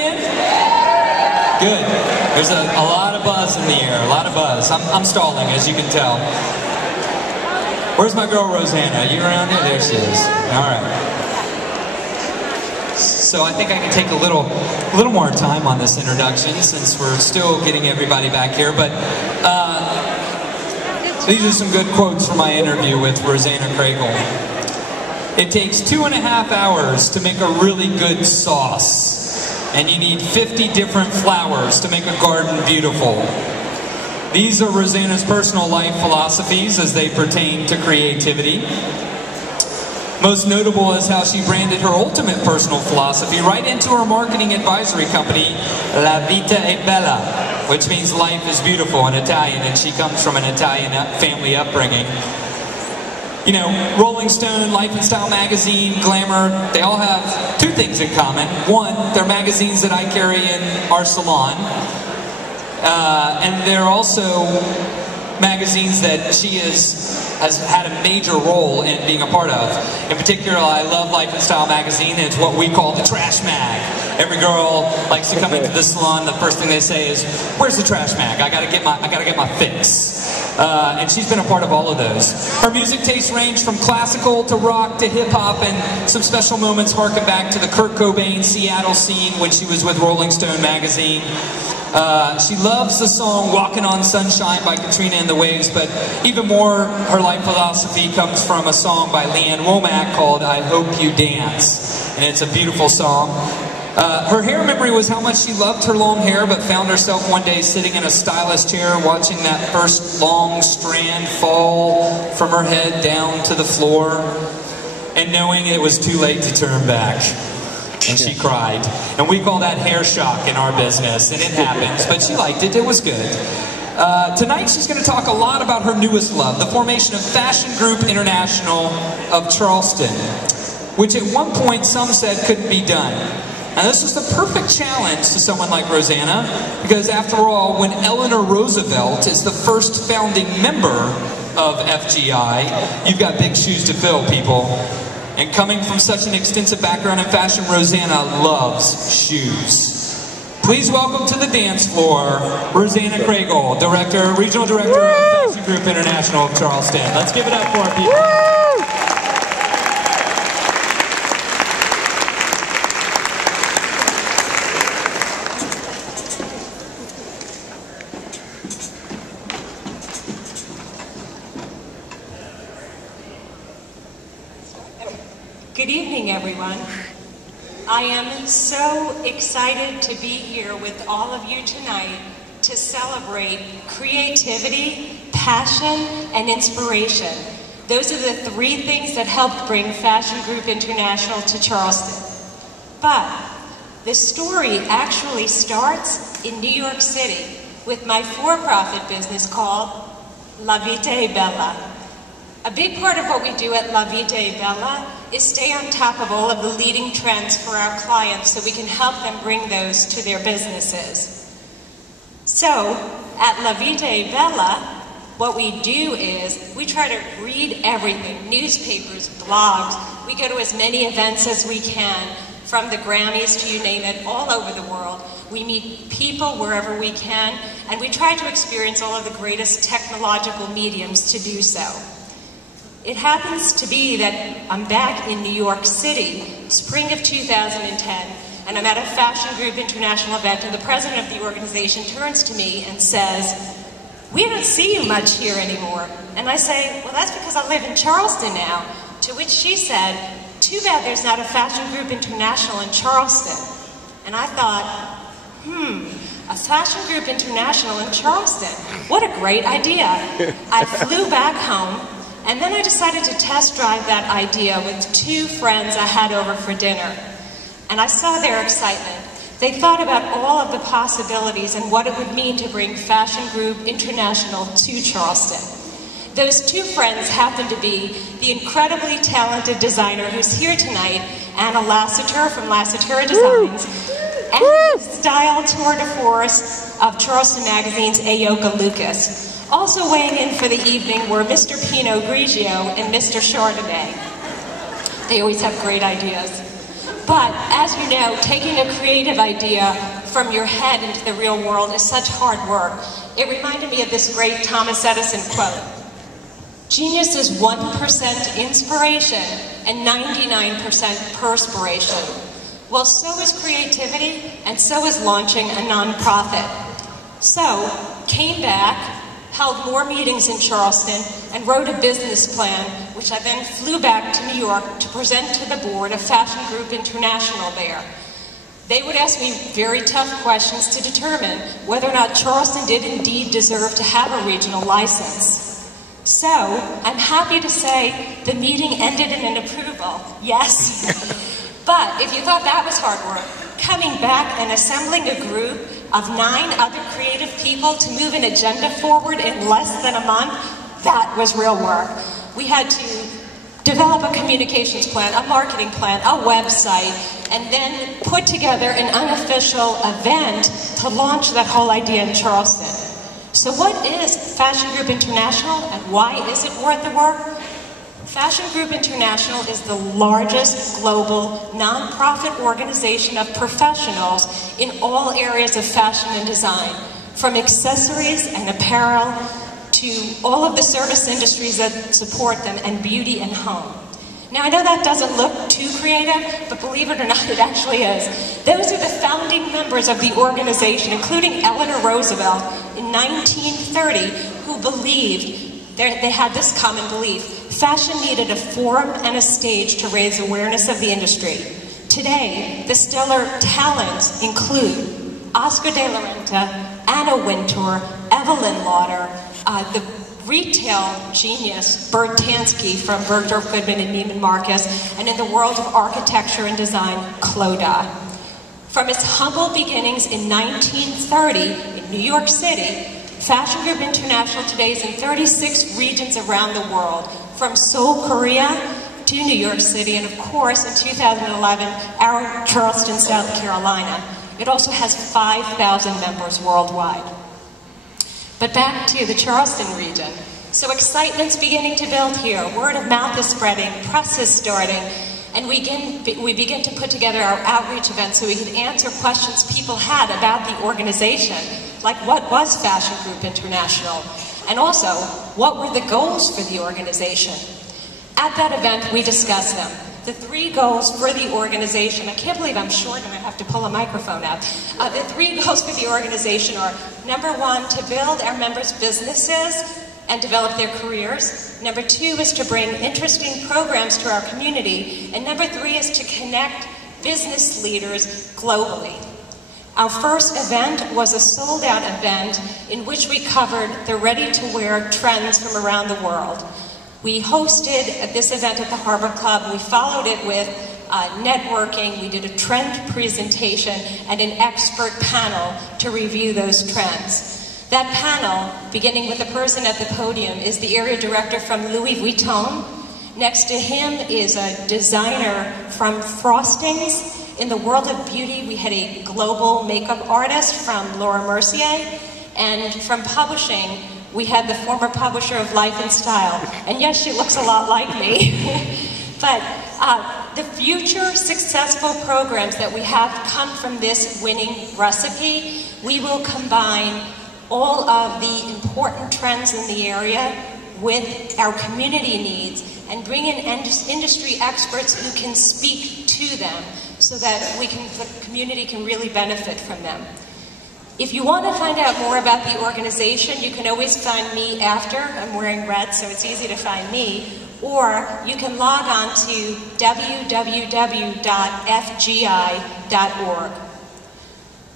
in? Good. There's a lot of buzz in the air, a lot of buzz. I'm stalling, as you can tell. Where's my girl, Rosanna? Are you around here? There she is. All right. So I think I can take a little more time on this introduction since we're still getting everybody back here. But these are some good quotes from my interview with Rosanna Kragel. It takes 2.5 hours to make a really good sauce, and you need 50 different flowers to make a garden beautiful. These are Rosanna's personal life philosophies as they pertain to creativity. Most notable is how she branded her ultimate personal philosophy right into her marketing advisory company, La Vita è Bella, which means life is beautiful in Italian, and she comes from an Italian family upbringing. You know, Rolling Stone, Life and Style magazine, Glamour, they all have two things in common. One, they're magazines that I carry in our salon, and they're also magazines that she has had a major role in being a part of. In particular, I love Life and Style magazine, and it's what we call the trash mag. Every girl likes to come into the salon, the first thing they say is, "Where's the trash mag? I gotta get my fix." And she's been a part of all of those. Her music tastes range from classical to rock to hip-hop, and some special moments harken back to the Kurt Cobain Seattle scene when she was with Rolling Stone magazine. She loves the song Walking on Sunshine by Katrina and the Waves, but even more, her life philosophy comes from a song by Leanne Womack called I Hope You Dance, and it's a beautiful song. Her hair memory was how much she loved her long hair, but found herself one day sitting in a stylist chair watching that first long strand fall from her head down to the floor, and knowing it was too late to turn back. And she cried. And we call that hair shock in our business, and it happens, but she liked it. It was good. Tonight she's going to talk a lot about her newest love, the formation of Fashion Group International of Charleston, which at one point some said couldn't be done. And this was the perfect challenge to someone like Rosanna, because after all, when Eleanor Roosevelt is the first founding member of FGI, you've got big shoes to fill, people. And coming from such an extensive background in fashion, Rosanna loves shoes. Please welcome to the dance floor, Rosanna Kragel, Regional Director of Fashion Group International of Charleston. Let's give it up for her, people. Good evening, everyone. I am so excited to be here with all of you tonight to celebrate creativity, passion, and inspiration. Those are the three things that helped bring Fashion Group International to Charleston. But the story actually starts in New York City with my for-profit business called La Vita è Bella. A big part of what we do at La Vita è Bella is stay on top of all of the leading trends for our clients so we can help them bring those to their businesses. So, at La Vita è Bella, what we do is we try to read everything, newspapers, blogs. We go to as many events as we can, from the Grammys to you name it, all over the world. We meet people wherever we can, and we try to experience all of the greatest technological mediums to do so. It happens to be that I'm back in New York City, spring of 2010, and I'm at a Fashion Group International event, and the president of the organization turns to me and says, "We don't see you much here anymore." And I say, "Well, that's because I live in Charleston now." To which she said, "Too bad there's not a Fashion Group International in Charleston." And I thought, a Fashion Group International in Charleston. What a great idea. I flew back home, and then I decided to test drive that idea with two friends I had over for dinner. And I saw their excitement. They thought about all of the possibilities and what it would mean to bring Fashion Group International to Charleston. Those two friends happened to be the incredibly talented designer who's here tonight, Anna Lassiter from Lassiter Designs, and the style tour de force of Charleston Magazine's Ayoka Lucas. Also weighing in for the evening were Mr. Pinot Grigio and Mr. Chardonnay. They always have great ideas. But as you know, taking a creative idea from your head into the real world is such hard work. It reminded me of this great Thomas Edison quote. Genius is 1% inspiration and 99% perspiration. Well, so is creativity, and so is launching a nonprofit. So, came back, held more meetings in Charleston, and wrote a business plan, which I then flew back to New York to present to the board of Fashion Group International there. They would ask me very tough questions to determine whether or not Charleston did indeed deserve to have a regional license. So, I'm happy to say the meeting ended in an approval, yes. But if you thought that was hard work, coming back and assembling a group of 9 other creative people to move an agenda forward in less than a month, that was real work. We had to develop a communications plan, a marketing plan, a website, and then put together an unofficial event to launch that whole idea in Charleston. So what is Fashion Group International, and why is it worth the work? Fashion Group International is the largest global nonprofit organization of professionals in all areas of fashion and design, from accessories and apparel to all of the service industries that support them, and beauty and home. Now, I know that doesn't look too creative, but believe it or not, it actually is. Those are the founding members of the organization, including Eleanor Roosevelt in 1930, who believed, they had this common belief: fashion needed a forum and a stage to raise awareness of the industry. Today, the stellar talents include Oscar de la Renta, Anna Wintour, Evelyn Lauder, the retail genius Bert Tansky from Bergdorf Goodman and Neiman Marcus, and in the world of architecture and design, Clodagh. From its humble beginnings in 1930 in New York City, Fashion Group International today is in 36 regions around the world, from Seoul, Korea, to New York City, and of course, in 2011, our Charleston, South Carolina. It also has 5,000 members worldwide. But back to the Charleston region. So excitement's beginning to build here, word of mouth is spreading, press is starting, and we begin to put together our outreach events so we can answer questions people had about the organization, like what was Fashion Group International, and also what were the goals for the organization. At that event, we discussed them. The 3 goals for the organization, I can't believe I'm short and I have to pull a microphone out. The 3 goals for the organization are, number 1, to build our members' businesses and develop their careers. Number 2 is to bring interesting programs to our community. And number 3 is to connect business leaders globally. Our first event was a sold-out event in which we covered the ready-to-wear trends from around the world. We hosted this event at the Harbor Club. We followed it with networking. We did a trend presentation and an expert panel to review those trends. That panel, beginning with the person at the podium, is the area director from Louis Vuitton. Next to him is a designer from Frostings. In the world of beauty, we had a global makeup artist from Laura Mercier. And from publishing, we had the former publisher of Life and Style. And yes, she looks a lot like me. But the future successful programs that we have come from this winning recipe. We will combine all of the important trends in the area with our community needs and bring in industry experts who can speak to them so that the community can really benefit from them. If you want to find out more about the organization, you can always find me after. I'm wearing red, so it's easy to find me. Or you can log on to www.fgi.org.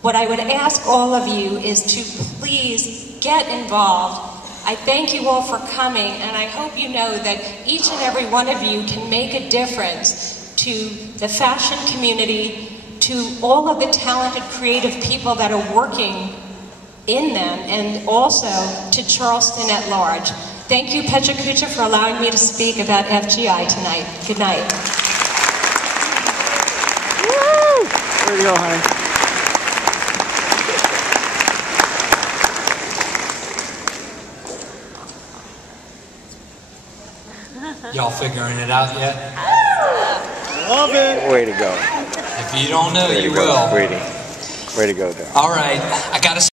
What I would ask all of you is to please get involved. I thank you all for coming, and I hope you know that each and every one of you can make a difference to the fashion community, to all of the talented, creative people that are working in them, and also to Charleston at large. Thank you, Petra Kucha, for allowing me to speak about FGI tonight. Good night. Woo! There you go, honey. Y'all figuring it out yet? Love it! Way to go. If you don't know, Way you to go, will. sweetie. Way to go, Dad. All right, I got to